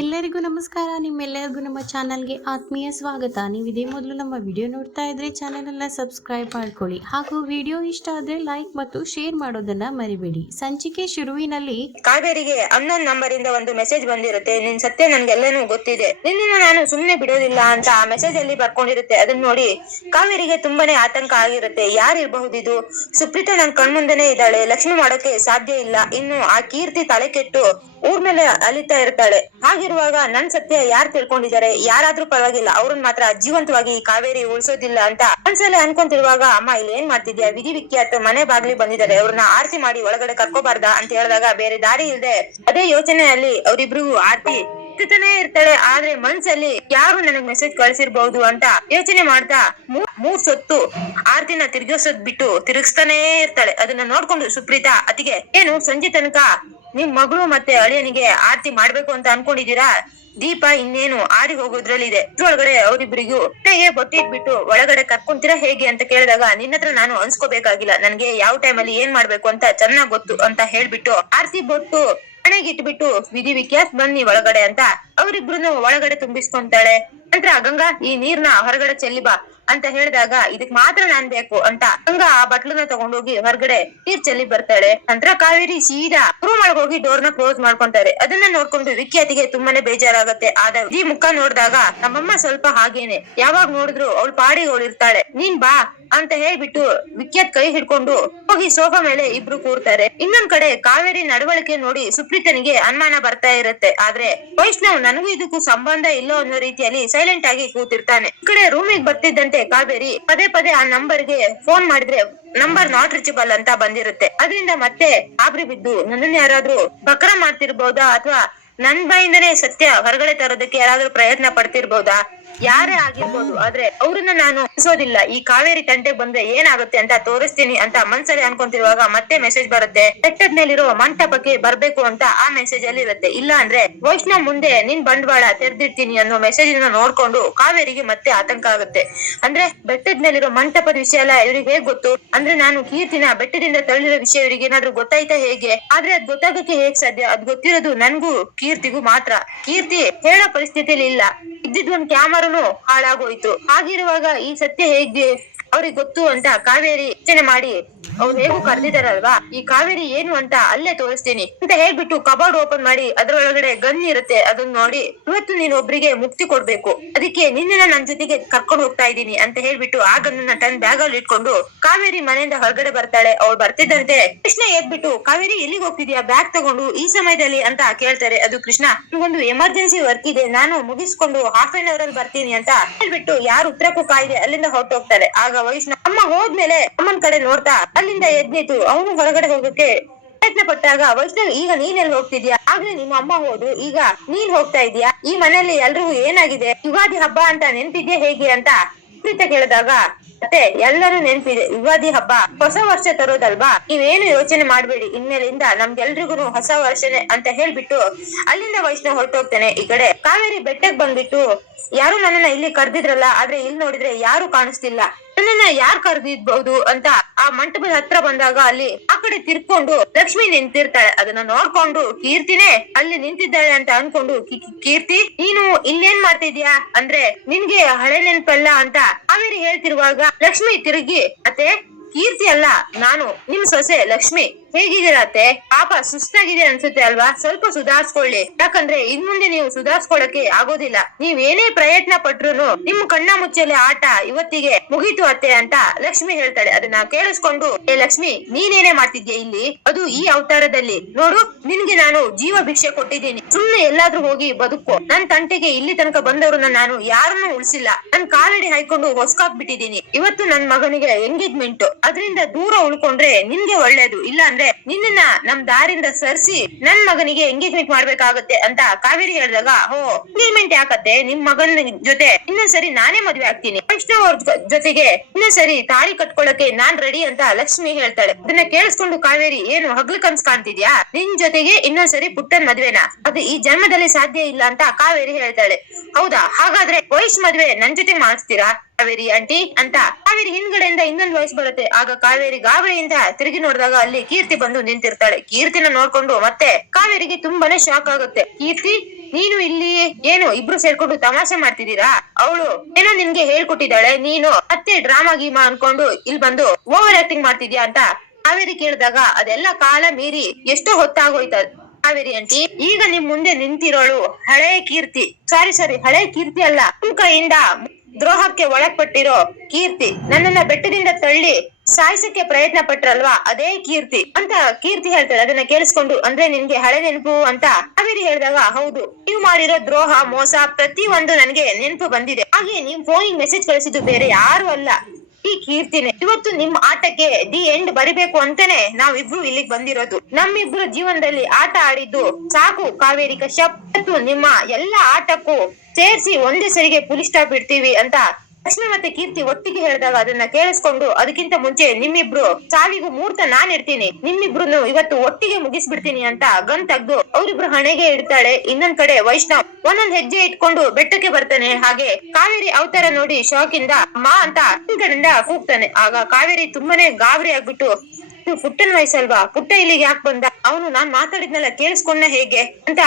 ಎಲ್ಲರಿಗೂ ನಮಸ್ಕಾರ. ನಿಮ್ಮೆಲ್ಲರಿಗೂ ನಮ್ಮ ಚಾನಲ್ಗೆ ಆತ್ಮೀಯ ಸ್ವಾಗತ. ನೀವು ಇದೇ ಮೊದಲು ನಮ್ಮ ವಿಡಿಯೋ ನೋಡ್ತಾ ಇದ್ರೆ ಚಾನೆಲ್ ಎಲ್ಲ ಸಬ್ಸ್ಕ್ರೈಬ್ ಮಾಡ್ಕೊಳ್ಳಿ ಹಾಗೂ ವಿಡಿಯೋ ಇಷ್ಟ ಆದ್ರೆ ಲೈಕ್ ಮತ್ತು ಶೇರ್ ಮಾಡೋದನ್ನ ಮರಿಬೇಡಿ. ಸಂಚಿಕೆ ಶುರುವಿನಲ್ಲಿ ಕಾವೇರಿಗೆ ಅನ್ನೊಂದ್ ನಂಬರ್ ಇಂದ ಒಂದು ಮೆಸೇಜ್ ಬಂದಿರುತ್ತೆ. ನಿನ್ ಸತ್ಯ ನನ್ಗೆಲ್ಲನೂ ಗೊತ್ತಿದೆ, ನಿನ್ನ ನಾನು ಸುಮ್ನೆ ಬಿಡೋದಿಲ್ಲ ಅಂತ ಆ ಮೆಸೇಜ್ ಅಲ್ಲಿ ಬರ್ಕೊಂಡಿರುತ್ತೆ. ಅದನ್ನ ನೋಡಿ ಕಾವೇರಿಗೆ ತುಂಬಾನೇ ಆತಂಕ ಆಗಿರುತ್ತೆ. ಯಾರಿರಬಹುದಿದು? ಸುಪ್ರೀತಾ ನನ್ ಕಣ್ಮುಂದೆನೆ ಇದ್ದಾಳೆ, ಲಕ್ಷ್ಮಿ ಮಾಡೋಕೆ ಸಾಧ್ಯ ಇಲ್ಲ. ಇನ್ನು ಆ ಕೀರ್ತಿ ತಲೆ ಕೆಟ್ಟು ಊರ್ ಮೇಲೆ ಅಲಿತಾ ಇರ್ತಾಳೆ. ಹಾಗಿರುವಾಗ ನನ್ ಸತ್ಯ ಯಾರು ತಿಳ್ಕೊಂಡಿದ್ದಾರೆ? ಯಾರಾದ್ರೂ ಪರವಾಗಿಲ್ಲ, ಅವ್ರನ್ನ ಮಾತ್ರ ಜೀವಂತವಾಗಿ ಕಾವೇರಿ ಉಳಿಸೋದಿಲ್ಲ ಅಂತ ಮನ್ಸಲ್ಲೇ ಅನ್ಕೊಂತಿರುವಾಗ ಅಮ್ಮ ಇಲ್ಲಿ ಏನ್ ಮಾಡ್ತಿದ್ಯಾ? ವಿಧಿ ವಿಖ್ಯಾತ ಮನೆ ಬಾಗ್ಲಿ ಬಂದಿದ್ದಾರೆ, ಅವ್ರನ್ನ ಆರತಿ ಮಾಡಿ ಒಳಗಡೆ ಕರ್ಕೋಬಾರ್ದ ಅಂತ ಹೇಳಿದಾಗ ಬೇರೆ ದಾರಿ ಇಲ್ದೆ ಅದೇ ಯೋಚನೆಯಲ್ಲಿ ಅವ್ರಿಬ್ರಿಗೂ ಆರತಿ ಇರ್ತಾನೆ ಇರ್ತಾಳೆ. ಆದ್ರೆ ಮನ್ಸಲ್ಲಿ ಯಾರು ನನಗ್ ಮೆಸೇಜ್ ಕಳ್ಸಿರ್ಬಹುದು ಅಂತ ಯೋಚನೆ ಮಾಡ್ತಾ ಮೂರ್ ಸೊತ್ತು ಆರ್ತಿನ ತಿರ್ಗಿಸೋದ್ ಬಿಟ್ಟು ತಿರುಗಿಸ್ತಾನೇ ಇರ್ತಾಳೆ. ಅದನ್ನ ನೋಡ್ಕೊಂಡು ಸುಪ್ರೀತಾ ಅತಿಗೆ, ಏನು ಸಂಜೆ ತನಕ ನಿಮ್ ಮಗಳು ಮತ್ತೆ ಅಳಿಯನಿಗೆ ಆರತಿ ಮಾಡ್ಬೇಕು ಅಂತ ಅನ್ಕೊಂಡಿದೀರಾ? ದೀಪ ಇನ್ನೇನು ಆರಿ ಹೋಗೋದ್ರಲ್ಲಿದೆ. ಇದ್ರೊಳಗಡೆ ಅವ್ರಿಬ್ರಿಗೂ ಬೊಟ್ಟಿಟ್ಬಿಟ್ಟು ಒಳಗಡೆ ಕರ್ಕೊಂತೀರಾ ಹೇಗೆ ಅಂತ ಕೇಳಿದಾಗ, ನಿನ್ನತ್ರ ನಾನು ಅನ್ಸ್ಕೋಬೇಕಾಗಿಲ್ಲ, ನನ್ಗೆ ಯಾವ ಟೈಮಲ್ಲಿ ಏನ್ ಮಾಡ್ಬೇಕು ಅಂತ ಚೆನ್ನಾಗ್ ಗೊತ್ತು ಅಂತ ಹೇಳ್ಬಿಟ್ಟು ಆರತಿ ಬೊಟ್ಟು ಮನೆಗಿಟ್ಬಿಟ್ಟು ವಿಧಿ ವಿಖ್ಯಾತ್ ಬನ್ನಿ ಒಳಗಡೆ ಅಂತ ಅವ್ರಿಬ್ರು ಒಳಗಡೆ ತುಂಬಿಸ್ಕೊಂತಾಳೆ. ನಂತರ ಗಂಗಾ ಈ ನೀರ್ನ ಹೊರಗಡೆ ಚೆಲ್ಲಿ ಬಾ ಅಂತ ಹೇಳಿದಾಗ, ಇದಕ್ ಮಾತ್ರ ನಾನ್ ಬೇಕು ಅಂತ ಗಂಗಾ ಆ ಬಟ್ಲನ್ನ ತಗೊಂಡೋಗಿ ಹೊರಗಡೆ ನೀರ್ ಚೆಲ್ಲಿ ಬರ್ತಾಳೆ. ನಂತರ ಕಾವೇರಿ ಸೀದಾ ರೂಮ್ ಒಳಗೆ ಹೋಗಿ ಡೋರ್ನ ಕ್ಲೋಸ್ ಮಾಡ್ಕೊಂತಾರೆ. ಅದನ್ನ ನೋಡ್ಕೊಂಡು ವಿಖ್ಯಾತಿಗೆ ತುಂಬಾನೇ ಬೇಜಾರಾಗತ್ತೆ. ಆದ ಈ ಮುಖ ನೋಡಿದಾಗ ನಮ್ಮಮ್ಮ ಸ್ವಲ್ಪ ಹಾಗೇನೆ, ಯಾವಾಗ ನೋಡಿದ್ರು ಅವಳು ಪಾಡಿಗೆ ಅವಳು ಇರ್ತಾಳೆ, ನೀನ್ ಬಾ ಅಂತ ಹೇಳ್ಬಿಟ್ಟು ವಿಖ್ಯಾತ್ ಕೈ ಹಿಡ್ಕೊಂಡು ಹೋಗಿ ಸೋಫಾ ಮೇಲೆ ಇಬ್ರು ಕೂರ್ತಾರೆ. ಇನ್ನೊಂದ್ ಕಡೆ ಕಾವೇರಿ ನಡವಳಿಕೆ ನೋಡಿ ಸುಪ್ರೀತನಿಗೆ ಅನುಮಾನ ಬರ್ತಾ ಇರುತ್ತೆ. ಆದ್ರೆ ವೈಷ್ಣವ್ ನನಗೂ ಇದಕ್ಕೂ ಸಂಬಂಧ ಇಲ್ಲ ಅನ್ನೋ ರೀತಿಯಲ್ಲಿ ಸೈಲೆಂಟ್ ಆಗಿ ಕೂತಿರ್ತಾನೆ. ಈ ಕಡೆ ರೂಮಿಗೆ ಬರ್ತಿದ್ದಂತೆ ಕಾವೇರಿ ಪದೇ ಪದೇ ಆ ನಂಬರ್ಗೆ ಫೋನ್ ಮಾಡಿದ್ರೆ ನಂಬರ್ ನಾಟ್ ರೀಚಬಲ್ ಅಂತ ಬಂದಿರುತ್ತೆ. ಅದರಿಂದ ಮತ್ತೆ ಗಾಬರಿ ಬಿದ್ದು ನನ್ನನ್ನು ಯಾರಾದ್ರೂ ಬಕ್ರ ಮಾಡ್ತಿರ್ಬಹುದಾ ಅಥವಾ ನನ್ ಬಾಯಿಂದನೇ ಸತ್ಯ ಹೊರಗಡೆ ತರೋದಕ್ಕೆ ಯಾರಾದ್ರೂ ಪ್ರಯತ್ನ ಪಡ್ತಿರ್ಬಹುದಾ? ಯಾರೇ ಆಗಿರ್ಬೋದು, ಆದ್ರೆ ಅವ್ರನ್ನ ನಾನು ಉಳಿಸೋದಿಲ್ಲ. ಈ ಕಾವೇರಿ ತಂಟೆ ಬಂದ್ರೆ ಏನಾಗುತ್ತೆ ಅಂತ ತೋರಿಸ್ತೀನಿ ಅಂತ ಮನ್ಸಲ್ಲಿ ಅನ್ಕೊಂತಿರುವಾಗ ಮತ್ತೆ ಮೆಸೇಜ್ ಬರುತ್ತೆ. ಬೆಟ್ಟದ ಮೇಲಿರೋ ಮಂಟಪಕ್ಕೆ ಬರ್ಬೇಕು ಅಂತ ಆ ಮೆಸೇಜ್ ಅಲ್ಲಿ ಇರುತ್ತೆ. ಇಲ್ಲ ಅಂದ್ರೆ ವೈಷ್ಣವ್ ಮುಂದೆ ನಿನ್ ಬಂಡವಾಳ ತೆರೆದಿರ್ತೀನಿ ಅನ್ನೋ ಮೆಸೇಜ್ ನೋಡ್ಕೊಂಡು ಕಾವೇರಿಗೆ ಮತ್ತೆ ಆತಂಕ ಆಗುತ್ತೆ. ಅಂದ್ರೆ ಬೆಟ್ಟದ ಮೇಲಿರೋ ಮಂಟಪದ ವಿಷಯ ಎಲ್ಲ ಇವ್ರಿಗೆ ಹೇಗ್ ಗೊತ್ತು? ಅಂದ್ರೆ ನಾನು ಕೀರ್ತಿನ ಬೆಟ್ಟದಿಂದ ತಳ್ಳಿರೋ ವಿಷಯ ಇವ್ರಿಗೆ ಏನಾದ್ರು ಗೊತ್ತಾಯ್ತಾ ಹೇಗೆ? ಆದ್ರೆ ಅದ್ ಗೊತ್ತಾಗಕ್ಕೆ ಹೇಗ್ ಸಾಧ್ಯ? ಅದ್ ಗೊತ್ತಿರೋದು ನನ್ಗೂ ಕೀರ್ತಿಗೂ ಮಾತ್ರ. ಕೀರ್ತಿ ಹೇಳೋ ಪರಿಸ್ಥಿತಿಯಲ್ಲಿ ಇಲ್ಲ, ಇದ್ದಿದ್ ಒಂದ್ ಕ್ಯಾಮರಾನು ಹಾಳಾಗೋಯ್ತು. ಹಾಗಿರುವಾಗ ಈ ಸತ್ಯ ಹೇಗೆ ಅವ್ರಿಗೆ ಗೊತ್ತು ಅಂತ ಕಾವೇರಿ ಯೋಚನೆ ಮಾಡಿ, ಅವ್ರು ಹೇಗೂ ಕರ್ದಿದಾರಲ್ವಾ, ಈ ಕಾವೇರಿ ಏನು ಅಂತ ಅಲ್ಲೇ ತೋರಿಸ್ತೀನಿ ಅಂತ ಹೇಳ್ಬಿಟ್ಟು ಕಬೋರ್ಡ್ ಓಪನ್ ಮಾಡಿ ಅದ್ರೊಳಗಡೆ ಗನ್ ಇರುತ್ತೆ. ಅದನ್ನ ನೋಡಿ, ಇವತ್ತು ನೀನ್ ಒಬ್ರಿಗೆ ಮುಕ್ತಿ ಕೊಡ್ಬೇಕು, ಅದಕ್ಕೆ ನಿನ್ನ ನನ್ ಜೊತೆಗೆ ಕರ್ಕೊಂಡು ಹೋಗ್ತಾ ಇದ್ದೀನಿ ಅಂತ ಹೇಳ್ಬಿಟ್ಟು ಆ ಗನ್ನ ತನ್ನ ಬ್ಯಾಗ್ ಅಲ್ಲಿ ಇಟ್ಕೊಂಡು ಕಾವೇರಿ ಮನೆಯಿಂದ ಹೊರಗಡೆ ಬರ್ತಾಳೆ. ಅವ್ಳು ಬರ್ತಿದ್ದಂತೆ ಕೃಷ್ಣ ಎದ್ಬಿಟ್ಟು, ಕಾವೇರಿ ಎಲ್ಲಿಗೆ ಹೋಗ್ತಿದ್ಯಾ ಬ್ಯಾಗ್ ತಗೊಂಡು ಈ ಸಮಯದಲ್ಲಿ ಅಂತ ಕೇಳ್ತಾರೆ. ಅದು ಕೃಷ್ಣ, ಒಂದು ಎಮರ್ಜೆನ್ಸಿ ವರ್ಕ್ ಇದೆ, ನಾನು ಮುಗಿಸ್ಕೊಂಡು ಹಾಫ್ ಅನ್ ಅವರ್ ಅಲ್ಲಿ ಬರ್ತೀನಿ ಅಂತ ಹೇಳ್ಬಿಟ್ಟು ಯಾರು ಉತ್ತರಕ್ಕೂ ಕಾಯ್ದೆ ಅಲ್ಲಿಂದ ಹೊರಟೋಗ್ತಾರೆ. ಆಗ ವೈಷ್ಣವ್ ಅಮ್ಮ ಹೋದ್ಮೇಲೆ ಅಮ್ಮನ್ ಕಡೆ ನೋಡ್ತಾ ಅಲ್ಲಿಂದ ಎದ್ನಿತು ಅವನು ಹೊರಗಡೆ ಹೋಗಕ್ಕೆ ಪ್ರಯತ್ನ ಪಟ್ಟಾಗ, ವೈಷ್ಣವ್ ಈಗ ನೀನ್ ಎಲ್ಲಿ ಹೋಗ್ತಿದ್ಯಾ? ಆಗ್ಲೇ ನಿಮ್ಮ ಅಮ್ಮ ಹೋದ್ರು, ಈಗ ನೀನ್ ಹೋಗ್ತಾ ಇದೀಯಾ? ಈ ಮನೆಯಲ್ಲಿ ಎಲ್ರಿಗೂ ಏನಾಗಿದೆ? ಯುಗಾದಿ ಹಬ್ಬ ಅಂತ ನೆನ್ಪಿದ್ಯಾ ಹೇಗೆ ಅಂತ ಪ್ರೀತ ಕೇಳಿದಾಗ, ಮತ್ತೆ ಎಲ್ಲರೂ ನೆನ್ಪಿದೆ, ಯುಗಾದಿ ಹಬ್ಬ ಹೊಸ ವರ್ಷ ತರೋದಲ್ವಾ, ನೀವೇನು ಯೋಚನೆ ಮಾಡ್ಬೇಡಿ, ಇನ್ಮೇಲಿಂದ ನಮ್ಗೆಲ್ರಿಗೂ ಹೊಸ ವರ್ಷನೇ ಅಂತ ಹೇಳ್ಬಿಟ್ಟು ಅಲ್ಲಿಂದ ವೈಷ್ಣವ್ ಹೊರಟೋಗ್ತಾನೆ. ಈ ಕಡೆ ಕಾವೇರಿ ಬೆಟ್ಟಕ್ ಬಂದ್ಬಿಟ್ಟು, ಯಾರು ನನ್ನನ್ನ ಇಲ್ಲಿ ಕರ್ದಿದ್ರಲ್ಲ, ಆದ್ರೆ ಇಲ್ಲಿ ನೋಡಿದ್ರೆ ಯಾರು ಕಾಣಿಸ್ತಿಲ್ಲ, ನನ್ನನ್ನ ಯಾರ್ ಕರ್ದಿದ್ಬಹುದು ಅಂತ ಆ ಮಂಟಪದ ಹತ್ರ ಬಂದಾಗ ಅಲ್ಲಿ ಆ ಕಡೆ ತಿರ್ಕೊಂಡು ಲಕ್ಷ್ಮಿ ನಿಂತಿರ್ತಾಳೆ. ಅದನ್ನ ನೋಡ್ಕೊಂಡು ಕೀರ್ತಿನೇ ಅಲ್ಲಿ ನಿಂತಿದ್ದಾಳೆ ಅಂತ ಅನ್ಕೊಂಡು, ಕೀರ್ತಿ ನೀನು ಇಲ್ಲೇನ್ ಮಾಡ್ತಿದ್ಯಾ ಅಂದ್ರೆ ನಿನ್ಗೆ ಹಳೆ ನೆನ್ಪಲ್ಲ ಅಂತ ಕಾವೇರಿ ಹೇಳ್ತಿರುವಾಗ ಲಕ್ಷ್ಮಿ ತಿರುಗಿ, ಅತ್ತೆ ಕೀರ್ತಿ ಅಲ್ಲ, ನಾನು ನಿಮ್ ಸೊಸೆ ಲಕ್ಷ್ಮಿ, ಹೇಗಿದ್ದೀರತ್ತೆ? ಪಾಪ ಸುಸ್ತಾಗಿದೆ ಅನ್ಸುತ್ತೆ ಅಲ್ವಾ, ಸ್ವಲ್ಪ ಸುಧಾರಿಸ್ಕೊಳ್ಳಿ, ಯಾಕಂದ್ರೆ ಇನ್ ಮುಂದೆ ನೀವು ಸುಧಾರಿಸ್ಕೊಳಕ್ಕೆ ಆಗೋದಿಲ್ಲ, ನೀವೇನೇ ಪ್ರಯತ್ನ ಪಟ್ರು ನಿಮ್ ಕಣ್ಣ ಮುಚ್ಚಲೆ ಆಟ ಇವತ್ತಿಗೆ ಮುಗೀತು ಅತ್ತೆ ಅಂತ ಲಕ್ಷ್ಮಿ ಹೇಳ್ತಾಳೆ. ಅದನ್ನ ಕೇಳಿಸ್ಕೊಂಡು, ಏ ಲಕ್ಷ್ಮಿ ನೀನೇನೇ ಮಾಡ್ತಿದ್ಯಾ ಇಲ್ಲಿ, ಅದು ಈ ಅವತಾರದಲ್ಲಿ? ನೋಡು, ನಿನ್ಗೆ ನಾನು ಜೀವ ಭಿಕ್ಷೆ ಕೊಟ್ಟಿದ್ದೀನಿ, ಸುಮ್ನೆ ಎಲ್ಲಾದ್ರೂ ಹೋಗಿ ಬದುಕೋ. ನನ್ ತಂಟೆಗೆ ಇಲ್ಲಿ ತನಕ ಬಂದವ್ರನ್ನ ನಾನು ಯಾರನ್ನೂ ಉಳಿಸಿಲ್ಲ, ನನ್ ಕಾಲಡಿ ಹಾಯ್ಕೊಂಡು ಹೊಸ್ಕಾಕ್ಬಿಟ್ಟಿದೀನಿ. ಇವತ್ತು ನನ್ ಮಗನಿಗೆ ಎಂಗೇಜ್ಮೆಂಟ್, ಅದರಿಂದ ದೂರ ಉಳ್ಕೊಂಡ್ರೆ ನಿನ್ಗೆ ಒಳ್ಳೇದು, ಇಲ್ಲ ಅಂದ್ರೆ ನಿನ್ನ ನಮ್ ದಾರಿಂದ ಸರಿಸಿ ನನ್ ಮಗನಿಗೆ ಎಂಗೇಜ್ಮೆಂಟ್ ಮಾಡ್ಬೇಕಾಗತ್ತೆ ಅಂತ ಕಾವೇರಿ ಹೇಳಿದಾಗ, ಹೋ ಎಂಗೇಜ್ಮೆಂಟ್ ಯಾಕತ್ತೆ, ನಿಮ್ ಮಗನ ಜೊತೆ ಇನ್ನೊಂದ್ಸರಿ ನಾನೇ ಮದ್ವೆ ಆಗ್ತೀನಿ, ವೈಷ್ಣವ್ ಅವ್ರ ಜೊತೆಗೆ ಇನ್ನೊಂದ್ಸರಿ ತಾಳಿ ಕಟ್ಕೊಳಕ್ಕೆ ನಾನ್ ರೆಡಿ ಅಂತ ಲಕ್ಷ್ಮಿ ಹೇಳ್ತಾಳೆ. ಅದನ್ನ ಕೇಳಿಸ್ಕೊಂಡು ಕಾವೇರಿ, ಏನು ಹಗ್ಲು ಕನ್ಸ್ ಕಾಣ್ತಿದ್ಯಾ? ನಿನ್ ಜೊತೆಗೆ ಇನ್ನೊಂದ್ಸರಿ ಪುಟ್ಟನ್ ಮದ್ವೆನಾ? ಅದು ಈ ಜನ್ಮದಲ್ಲಿ ಸಾಧ್ಯ ಇಲ್ಲ ಅಂತ ಕಾವೇರಿ ಹೇಳ್ತಾಳೆ. ಹೌದಾ, ಹಾಗಾದ್ರೆ ವಯಸ್ ಮದ್ವೆ ನನ್ ಜೊತೆ ಮಾಡಿಸ್ತೀರಾ ಕಾವೇರಿ ಆಂಟಿ ಅಂತ ಕಾವೇರಿ ಹಿಂದ್ಗಡೆಯಿಂದ ಇನ್ನೊಂದು ವಾಯ್ಸ್ ಬರುತ್ತೆ. ಆಗ ಕಾವೇರಿ ಗಾಬರಿಯಿಂದ ತಿರುಗಿ ನೋಡಿದಾಗ ಅಲ್ಲಿ ಕೀರ್ತಿ ಬಂದು ನಿಂತಿರ್ತಾಳೆ. ಕೀರ್ತಿನ ನೋಡ್ಕೊಂಡು ಮತ್ತೆ ಕಾವೇರಿಗೆ ತುಂಬಾನೇ ಶಾಕ್ ಆಗುತ್ತೆ. ಕೀರ್ತಿ ನೀನು ಇಲ್ಲಿ ಏನು ಇಬ್ರು ಸೇರ್ಕೊಂಡು ತಮಾಷೆ ಮಾಡ್ತಿದ್ದೀರಾ? ಅವಳು ಏನೋ ನಿನ್ಗೆ ಹೇಳ್ಕೊಟ್ಟಿದ್ದಾಳೆ, ನೀನು ಮತ್ತೆ ಡ್ರಾಮಾ ಗೀಮಾ ಅನ್ಕೊಂಡು ಇಲ್ಲಿ ಬಂದು ಓವರ್ ಆಕ್ಟಿಂಗ್ ಮಾಡ್ತಿದ್ಯಾ ಅಂತ ಕಾವೇರಿ ಕೇಳಿದಾಗ ಅದೆಲ್ಲ ಕಾಲ ಮೀರಿ ಎಷ್ಟೋ ಹೊತ್ತಾಗೋಯ್ತ ಕಾವೇರಿ ಆಂಟಿ. ಈಗ ನಿಮ್ ಮುಂದೆ ನಿಂತಿರೋಳು ಹಳೆ ಕೀರ್ತಿ, ಸಾರಿ ಹಳೆ ಕೀರ್ತಿ ಅಲ್ಲ, ನಿಮ್ ಕೈಯಿಂದ ದ್ರೋಹಕ್ಕೆ ಒಳಪಟ್ಟಿರೋ ಕೀರ್ತಿ. ನನ್ನನ್ನ ಬೆಟ್ಟದಿಂದ ತಳ್ಳಿ ಸಾಯಿಸಕ್ಕೆ ಪ್ರಯತ್ನ ಪಟ್ರಲ್ವಾ, ಅದೇ ಕೀರ್ತಿ ಅಂತ ಕೀರ್ತಿ ಹೇಳ್ತಾಳೆ. ಅದನ್ನ ಕೇಳಿಸ್ಕೊಂಡು ಅಂದ್ರೆ ನಿನ್ಗೆ ಹಳೆ ನೆನಪು ಅಂತ ಕಾವೇರಿ ಹೇಳಿದಾಗ, ಹೌದು, ನೀವು ಮಾಡಿರೋ ದ್ರೋಹ ಮೋಸ ಪ್ರತಿ ಒಂದು ನನಗೆ ನೆನಪು ಬಂದಿದೆ. ಹಾಗೆ ನಿಮ್ ಫೋನಿಗೆ ಮೆಸೇಜ್ ಕಳಿಸಿದ್ದು ಬೇರೆ ಯಾರು ಅಲ್ಲ, ಈ ಕೀರ್ತಿನೇ. ಇವತ್ತು ನಿಮ್ ಆಟಕ್ಕೆ ದಿ ಎಂಡ್ ಬರಿಬೇಕು ಅಂತಾನೆ ನಾವಿಬ್ರು ಇಲ್ಲಿಗೆ ಬಂದಿರೋದು. ನಮ್ಮಿಬ್ರು ಜೀವನದಲ್ಲಿ ಆಟ ಆಡಿದ್ದು ಸಾಕು ಕಾವೇರಿ ಕಶ್ಯಪ್. ಇವತ್ತು ನಿಮ್ಮ ಎಲ್ಲ ಆಟಕ್ಕೂ ಸೇರ್ಸಿ ಒಂದೇ ಸರಿಗೆ ಪುಲಿ ಸ್ಟಾಪ್ ಇಡ್ತೀವಿ ಅಂತ ಲಕ್ಷ್ಮಿ ಮತ್ತೆ ಕೀರ್ತಿ ಒಟ್ಟಿಗೆ ಹೇಳಿದಾಗ ಅದನ್ನ ಕೇಳಿಸ್ಕೊಂಡು, ಅದಕ್ಕಿಂತ ಮುಂಚೆ ನಿಮ್ಮಿಬ್ರು ಸಾವಿಗೂ ಮುಹೂರ್ತ ನಾನ್ ಇಡ್ತೀನಿ, ನಿಮ್ಮಿಬ್ರು ಇವತ್ತು ಒಟ್ಟಿಗೆ ಮುಗಿಸ್ಬಿಡ್ತೀನಿ ಅಂತ ಗನ್ ತೆಗ್ದು ಅವ್ರಿಬ್ರು ಹಣೆಗೆ ಇಡ್ತಾಳೆ. ಇನ್ನೊಂದ್ ಕಡೆ ವೈಷ್ಣವ್ ಒಂದೊಂದ್ ಹೆಜ್ಜೆ ಇಟ್ಕೊಂಡು ಬೆಟ್ಟಕ್ಕೆ ಬರ್ತಾನೆ. ಹಾಗೆ ಕಾವೇರಿ ಅವತಾರ ನೋಡಿ ಶಾಕ್ ಇಂದ ಅಮ್ಮ ಅಂತ ಕಡೆಯಿಂದ ಕೂಗ್ತಾನೆ. ಆಗ ಕಾವೇರಿ ತುಂಬಾನೇ ಗಾಬರಿ ಆಗ್ಬಿಟ್ಟು, ಪುಟ್ಟನ ವಯಸ್ಸಲ್ವಾ, ಪುಟ್ಟ ಇಲ್ಲಿಗೆ ಯಾಕೆ ಬಂದ, ಅವನು ನಾನ್ ಮಾತಾಡಿದ್ನೆಲ್ಲ ಕೇಳಿಸ್ಕೊಂಡ ಹೇಗೆ ಅಂತ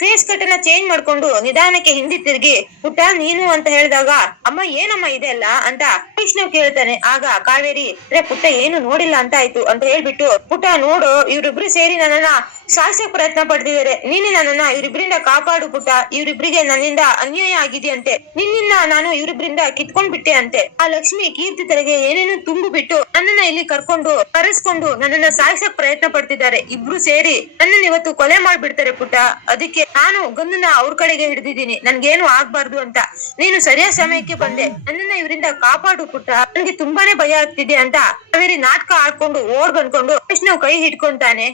ಫೇಸ್ ಕಟ್ಟನ್ನ ಚೇಂಜ್ ಮಾಡ್ಕೊಂಡು ನಿಧಾನಕ್ಕೆ ಹಿಂದಿ ತಿರುಗಿ, ಪುಟ್ಟ ನೀನು ಅಂತ ಹೇಳಿದಾಗ, ಅಮ್ಮ ಏನಮ್ಮ ಇದೆ ಅಲ್ಲ ಅಂತ ವೈಷ್ಣವ್ ಕೇಳ್ತಾನೆ. ಆಗ ಕಾವೇರಿ, ಪುಟ್ಟ ಏನು ನೋಡಿಲ್ಲ ಅಂತ ಆಯ್ತು ಅಂತ ಹೇಳ್ಬಿಟ್ಟು, ಪುಟ್ಟ ನೋಡು, ಇವ್ರಿಬ್ರು ಸೇರಿ ನನ್ನನ್ನ ಸಾಯಿಸಕ್ ಪ್ರಯತ್ನ ಪಡ್ತಿದ್ದಾರೆ, ನೀನೆ ನನ್ನನ್ನ ಇವ್ರಿಬ್ರಿಂದ ಕಾಪಾಡು ಪುಟ್ಟ, ಇವ್ರಿಬ್ರಿಗೆ ನನ್ನಿಂದ ಅನ್ಯಾಯ ಆಗಿದೆಯಂತೆ, ನಿನ್ನಿಂದ ನಾನು ಇವ್ರಿಬ್ರಿಂದ ಕಿತ್ಕೊಂಡ್ ಬಿಟ್ಟೆ ಅಂತೆ. ಆ ಲಕ್ಷ್ಮಿ ಕೀರ್ತಿ ತಲೆಗೆ ಏನೇನು ತುಂಬು ಬಿಟ್ಟು ನನ್ನನ್ನ ಇಲ್ಲಿ ಕರೆಸ್ಕೊಂಡು ನನ್ನನ್ನ ಸಾಯಿಸಕ್ ಪ್ರಯತ್ನ ಪಡ್ತಿದ್ದಾರೆ. ಇಬ್ರು ಸೇರಿ ನನ್ನನ್ನ ಇವತ್ತು ಕೊಲೆ ಮಾಡ್ಬಿಡ್ತಾರೆ ಪುಟ್ಟ, ಅದಕ್ಕೆ ನಾನು ಗನ್ನನ್ನ ಅವ್ರ ಕಡೆಗೆ ಹಿಡಿದಿದ್ದೀನಿ, ನನ್ಗೇನು ಆಗ್ಬಾರ್ದು ಅಂತ. ನೀನು ಸರಿಯಾದ ಸಮಯಕ್ಕೆ ಬಂದೆ, ನನ್ನನ್ನ ಇವರಿಂದ ಕಾಪಾಡು ಪುಟ್ಟ, ನನ್ಗೆ ತುಂಬಾನೇ ಭಯ ಆಗ್ತಿದೆ ಅಂತ ಕಾವೇರಿ ನಾಟಕ ಆಡ್ಕೊಂಡು ಓಡ್ ಬಂದ್ಕೊಂಡು ವೈಷ್ಣವ್ ಕೈ ಹಿಡ್ಕೊಂತಾಳೆ.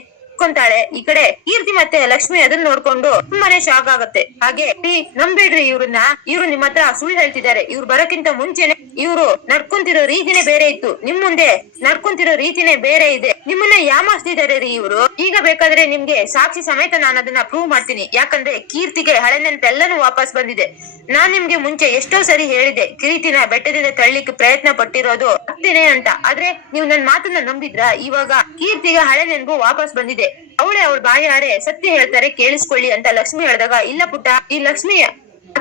ಈ ಕಡೆ ಕೀರ್ತಿ ಮತ್ತೆ ಲಕ್ಷ್ಮಿ ಅದನ್ನ ನೋಡ್ಕೊಂಡು ತುಂಬಾನೇ ಶಾಕ್ ಆಗತ್ತೆ. ಹಾಗೆ ನಂಬೇಡ್ರಿ ಇವ್ರನ್ನ, ಇವ್ರು ನಿಮ್ ಹತ್ರ ಸುಳ್ಳು ಹೇಳ್ತಿದ್ದಾರೆ, ಇವ್ರು ಬರೋಕ್ಕಿಂತ ಮುಂಚೆನೆ ಇವ್ರು ನಡ್ಕೊಂತಿರೋ ರೀತಿನೇ ಬೇರೆ ಇತ್ತು, ನಿಮ್ ಮುಂದೆ ನಡ್ಕೊಂತಿರೋ ರೀತಿನೇ ಬೇರೆ ಇದೆ, ನಿಮ್ಮನ್ನ ಯಾಮಾಸ್ತಿದ್ದಾರೆ ರೀ ಇವ್ರು. ಈಗ ಬೇಕಾದ್ರೆ ನಿಮ್ಗೆ ಸಾಕ್ಷಿ ಸಮೇತ ನಾನು ಅದನ್ನ ಪ್ರೂವ್ ಮಾಡ್ತೀನಿ, ಯಾಕಂದ್ರೆ ಕೀರ್ತಿಗೆ ಹಳೆ ನೆನಪೆಲ್ಲನೂ ವಾಪಸ್ ಬಂದಿದೆ. ನಾನ್ ನಿಮ್ಗೆ ಮುಂಚೆ ಎಷ್ಟೋ ಸರಿ ಹೇಳಿದೆ, ಕೀರ್ತಿನ ಬೆಟ್ಟದಿಂದ ತಳ್ಳಿಕ್ಕೆ ಪ್ರಯತ್ನ ಪಟ್ಟಿರೋದು ಅತ್ತೇನೆ ಅಂತ, ಆದ್ರೆ ನೀವು ನನ್ ಮಾತನ್ನ ನಂಬಿದ್ರ? ಇವಾಗ ಕೀರ್ತಿಗೆ ಹಳೆ ನೆನಪು ವಾಪಸ್ ಬಂದಿದೆ, ಅವಳೇ ಅವಳ ಬಾಯಾರೆ ಸತ್ಯ ಹೇಳ್ತಾರೆ, ಕೇಳಿಸ್ಕೊಳ್ಳಿ ಅಂತ ಲಕ್ಷ್ಮಿ ಹೇಳಿದಾಗ, ಇಲ್ಲ ಪುಟ್ಟ, ಈ ಲಕ್ಷ್ಮಿ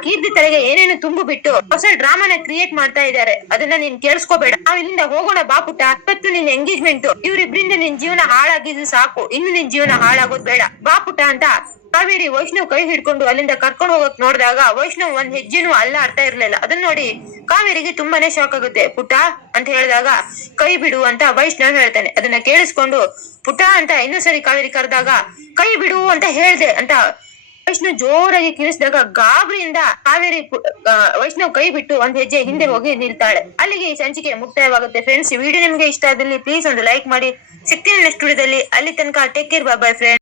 ಕೀರ್ತಿ ತಲೆಗೆ ಏನೇನು ತುಂಬು ಬಿಟ್ಟು ಹೊಸ ಡ್ರಾಮಾನ ಕ್ರಿಯೇಟ್ ಮಾಡ್ತಾ ಇದ್ದಾರೆ, ಅದನ್ನ ನೀನ್ ಕೇಳಿಸ್ಕೋಬೇಡ, ನಾವ್ ಇಲ್ಲಿಂದ ಹೋಗೋಣ ಬಾ ಪುಟ್ಟ, ಇವತ್ತು ನಿನ್ ಎಂಗೇಜ್ಮೆಂಟ್, ಇವ್ರಿಬ್ರಿಂದ ನಿನ್ ಜೀವನ ಹಾಳಾಗಿದ್ದು ಸಾಕು, ಇನ್ನು ನಿನ್ ಜೀವನ ಹಾಳಾಗೋದ್ ಬೇಡ, ಬಾ ಪುಟ್ಟ ಅಂತ ಕಾವೇರಿ ವೈಷ್ಣವ್ ಕೈ ಹಿಡ್ಕೊಂಡು ಅಲ್ಲಿಂದ ಕರ್ಕೊಂಡು ಹೋಗಕ್ ನೋಡಿದಾಗ ವೈಷ್ಣವ್ ಒಂದ್ ಹೆಜ್ಜೆನೂ ಅಲ್ಲ ಆಡ್ತಾ ಇರ್ಲಿಲ್ಲ. ಅದನ್ನ ನೋಡಿ ಕಾವೇರಿಗೆ ತುಂಬಾನೇ ಶಾಕ್ ಆಗುತ್ತೆ. ಪುಟ್ಟ ಅಂತ ಹೇಳಿದಾಗ ಕೈ ಬಿಡು ಅಂತ ವೈಷ್ಣವ್ ಹೇಳ್ತಾನೆ. ಅದನ್ನ ಕೇಳಿಸ್ಕೊಂಡು ಪುಟ್ಟ ಅಂತ ಇನ್ನೂ ಸರಿ ಕಾವೇರಿ ಕರೆದಾಗ ಕೈ ಬಿಡು ಅಂತ ಹೇಳ್ದೆ ಅಂತ ವೈಷ್ಣವ್ ಜೋರಾಗಿ ಕಿರಿಸಿದಾಗ ಗಾಬರಿಯಿಂದ ಕಾವೇರಿ ವೈಷ್ಣವ್ ಕೈ ಬಿಟ್ಟು ಒಂದ್ ಹೆಜ್ಜೆ ಹಿಂದೆ ಹೋಗಿ ನಿಲ್ತಾಳೆ. ಅಲ್ಲಿಗೆ ಈ ಸಂಚಿಕೆ ಮುಕ್ತಾಯವಾಗುತ್ತೆ. ಫ್ರೆಂಡ್ಸ್, ಈ ವಿಡಿಯೋ ನಿಮ್ಗೆ ಇಷ್ಟ ಆದಲ್ಲಿ ಪ್ಲೀಸ್ ಒಂದು ಲೈಕ್ ಮಾಡಿ. ಸಿಗ್ತೀನಿ ನೆಕ್ಸ್ಟ್ ವಿಡಿಯೋದಲ್ಲಿ. ಅಲ್ಲಿ ತನಕ take care, bye bye friends.